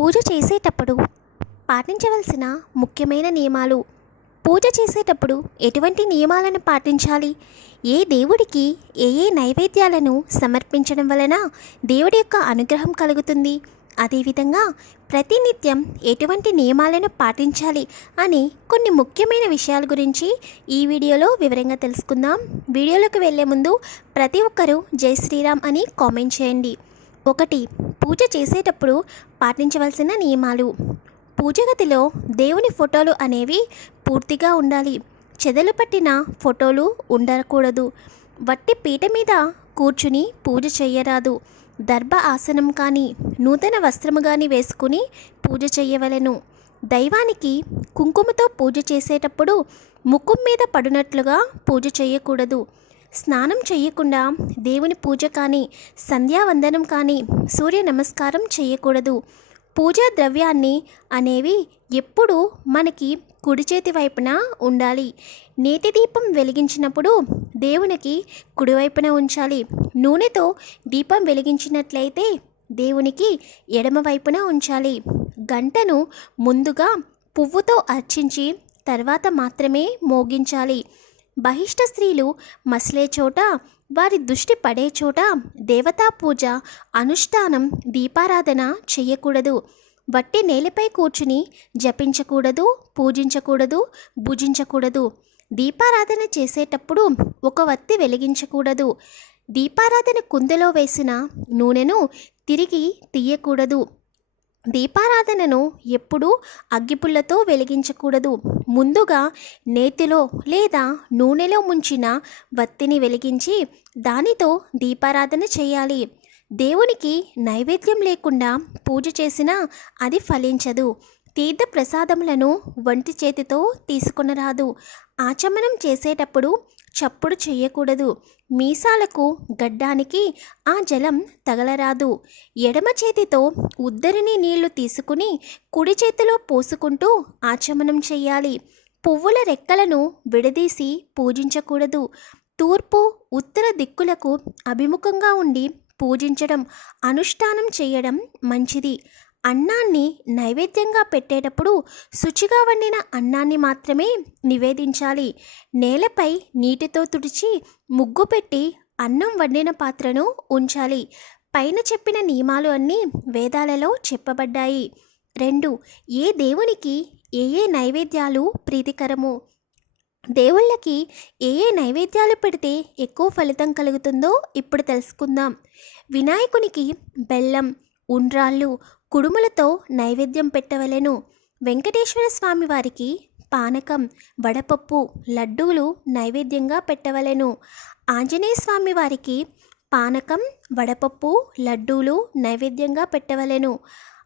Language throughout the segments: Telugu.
పూజ చేసేటప్పుడు పాటించవలసిన ముఖ్యమైన నియమాలు. పూజ చేసేటప్పుడు ఎటువంటి నియమాలను పాటించాలి? ఏ దేవుడికి ఏ ఏ నైవేద్యాలను సమర్పించడం వలన దేవుడి యొక్క అనుగ్రహం కలుగుతుంది? అదేవిధంగా ప్రతినిత్యం ఎటువంటి నియమాలను పాటించాలి అని కొన్ని ముఖ్యమైన విషయాల గురించి ఈ వీడియోలో వివరంగా తెలుసుకుందాం. వీడియోలోకి వెళ్ళే ముందు ప్రతి ఒక్కరూ జై శ్రీరామ్ అని కామెంట్ చేయండి. ఒకటి పూజ చేసేటప్పుడు పాటించవలసిన నియమాలు. పూజ గదిలో దేవుని ఫోటోలు అనేవి పూర్తిగా ఉండాలి. చెదలు పట్టిన ఫోటోలు ఉండకూడదు. వట్టి పీట మీద కూర్చుని పూజ చేయరాదు దర్భ ఆసనం కానీ నూతన వస్త్రము కానీ వేసుకుని పూజ చేయవలెను దైవానికి కుంకుమతో పూజ చేసేటప్పుడు ముఖం మీద పడినట్లుగా పూజ చేయకూడదు స్నానం చేయకుండా దేవుని పూజ కానీ సంధ్యావందనం కానీ సూర్య నమస్కారం చేయకూడదు. పూజా ద్రవ్యాన్ని అనేవి ఎప్పుడూ మనకి కుడి చేతి వైపున ఉండాలి. నేతి దీపం వెలిగించినప్పుడు దేవునికి కుడివైపున ఉంచాలి. నూనెతో దీపం వెలిగించినట్లయితే దేవునికి ఎడమ వైపున ఉంచాలి. గంటను ముందుగా పువ్వుతో అర్చించి తర్వాత మాత్రమే మోగించాలి. బహిష్ట స్త్రీలు మసిలే చోట వారి దృష్టి పడే చోట దేవతా పూజ అనుష్ఠానం దీపారాధన చేయకూడదు. వట్టి నేలపై కూర్చుని జపించకూడదు పూజించకూడదు భుజించకూడదు. దీపారాధన చేసేటప్పుడు ఒక వత్తి వెలిగించకూడదు. దీపారాధన కుందలో వేసిన నూనెను తిరిగి తీయకూడదు. దీపారాధనను ఎప్పుడూ అగ్గిపుల్లతో వెలిగించకూడదు. ముందుగా నేతిలో లేదా నూనెలో ముంచిన వత్తిని వెలిగించి దానితో దీపారాధన చేయాలి. దేవునికి నైవేద్యం లేకుండా పూజ చేసినా అది ఫలించదు. తీర్థ ప్రసాదములను వంటి చేతితో తీసుకొనరాదు. ఆచమనం చేసేటప్పుడు చప్పుడు చేయకూడదు. మీసాలకు గడ్డానికి ఆ జలం తగలరాదు. ఎడమ చేతితో ఉద్దరిని నీళ్ళు తీసుకుని కుడి చేతిలో పోసుకుంటూ ఆచమనం చేయాలి పువ్వుల రెక్కలను విడదీసి పూజించకూడదు. తూర్పు ఉత్తర దిక్కులకు అభిముఖంగా ఉండి పూజించడం అనుష్ఠానం చేయడం మంచిది. అన్నాన్ని నైవేద్యంగా పెట్టేటప్పుడు శుచిగా వండిన అన్నాన్ని మాత్రమే నివేదించాలి. నేలపై నీటితో తుడిచి ముగ్గు పెట్టి అన్నం వండిన పాత్రను ఉంచాలి. పైన చెప్పిన నియమాలు అన్నీ వేదాలలో చెప్పబడ్డాయి. రెండు ఏ దేవునికి ఏ ఏ నైవేద్యాలు ప్రీతికరము? దేవుళ్ళకి ఏ ఏ నైవేద్యాలు పెడితే ఎక్కువ ఫలితం కలుగుతుందో ఇప్పుడు తెలుసుకుందాం. వినాయకునికి బెల్లం ఉండ్రాళ్ళు కుడుములతో నైవేద్యం పెట్టవలెను. వెంకటేశ్వర స్వామి వారికి పానకం వడపప్పు లడ్డూలు నైవేద్యంగా పెట్టవలెను. ఆంజనేయ స్వామి వారికి పానకం వడపప్పు లడ్డూలు నైవేద్యంగా పెట్టవలెను.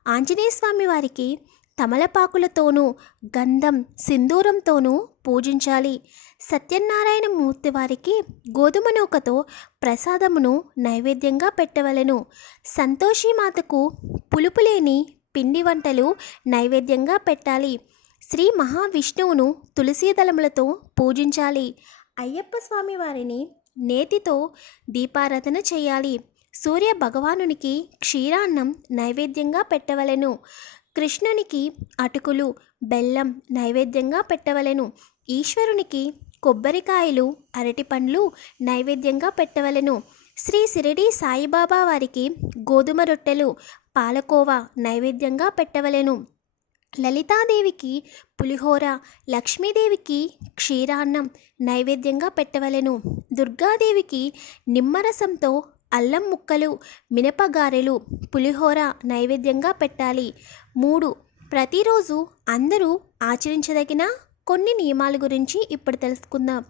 ఆంజనేయ స్వామి వారికి తమలపాకులతోనూ గంధం సింధూరంతోనూ పూజించాలి. సత్యనారాయణ మూర్తి వారికి గోధుమ నూకతో ప్రసాదమును నైవేద్యంగా పెట్టవలెను. సంతోషిమాతకు పులుపు లేని పిండి వంటలు నైవేద్యంగా పెట్టాలి. శ్రీ మహావిష్ణువును తులసీదళములతో పూజించాలి. అయ్యప్ప స్వామి వారిని నేతితో దీపారాధన చేయాలి. సూర్య భగవానునికి క్షీరాన్నం నైవేద్యంగా పెట్టవలెను. కృష్ణునికి అటుకులు బెల్లం నైవేద్యంగా పెట్టవలెను. ఈశ్వరునికి కొబ్బరికాయలు అరటిపండ్లు నైవేద్యంగా పెట్టవలెను. శ్రీ సిరిడి సాయిబాబా వారికి గోధుమ రొట్టెలు పాలకోవా నైవేద్యంగా పెట్టవలెను. లలితాదేవికి పులిహోర లక్ష్మీదేవికి క్షీరాన్నం నైవేద్యంగా పెట్టవలెను. దుర్గాదేవికి నిమ్మరసంతో అల్లం ముక్కలు మినపగారెలు పులిహోర నైవేద్యంగా పెట్టాలి. మూడు ప్రతిరోజు అందరూ ఆచరించదగిన కొన్ని నియమాల గురించి ఇప్పుడు తెలుసుకుందాం.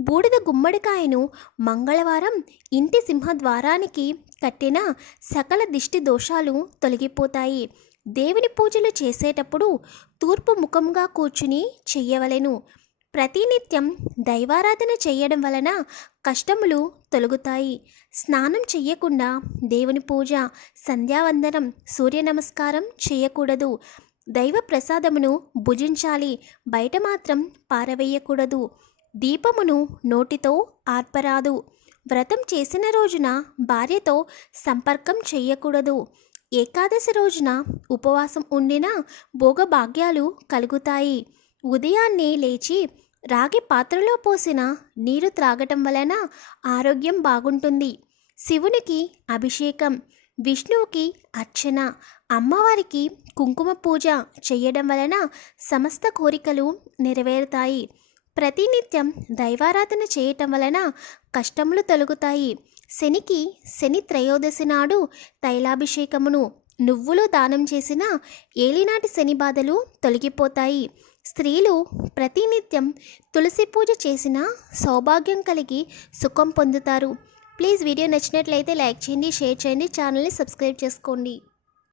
బూడిద గుమ్మడికాయను మంగళవారం ఇంటి సింహద్వారానికి కట్టిన సకల దిష్టి దోషాలు తొలగిపోతాయి. దేవుని పూజలు చేసేటప్పుడు తూర్పు ముఖంగా కూర్చుని చెయ్యవలెను. ప్రతినిత్యం దైవారాధన చేయడం వలన కష్టములు తొలగుతాయి. స్నానం చెయ్యకుండా దేవుని పూజ సంధ్యావందనం సూర్య నమస్కారం చేయకూడదు. దైవ ప్రసాదమును భుజించాలి. బయట మాత్రం పారవేయకూడదు. దీపమును నోటితో ఆర్పరాదు. వ్రతం చేసిన రోజున భార్యతో సంపర్కం చేయకూడదు. ఏకాదశి రోజున ఉపవాసం ఉండిన భోగభాగ్యాలు కలుగుతాయి. ఉదయాన్నే లేచి రాగి పాత్రలో పోసిన నీరు త్రాగటం వలన ఆరోగ్యం బాగుంటుంది. శివునికి అభిషేకం. విష్ణువుకి అర్చన అమ్మవారికి కుంకుమ పూజ చేయడం వలన సమస్త కోరికలు నెరవేరుతాయి. ప్రతినిత్యం దైవారాధన చేయటం వలన కష్టములు తొలగుతాయి. శనికి శని త్రయోదశి నాడు తైలాభిషేకమును నువ్వులు దానం చేసిన ఏలినాటి శని బాధలు తొలగిపోతాయి. స్త్రీలు ప్రతినిత్యం తులసి పూజ చేసిన సౌభాగ్యం కలిగి సుఖం పొందుతారు. ప్లీజ్ వీడియో నచ్చినట్లయితే లైక్ చేయండి షేర్ చేయండి ఛానల్ని సబ్స్క్రైబ్ చేసుకోండి.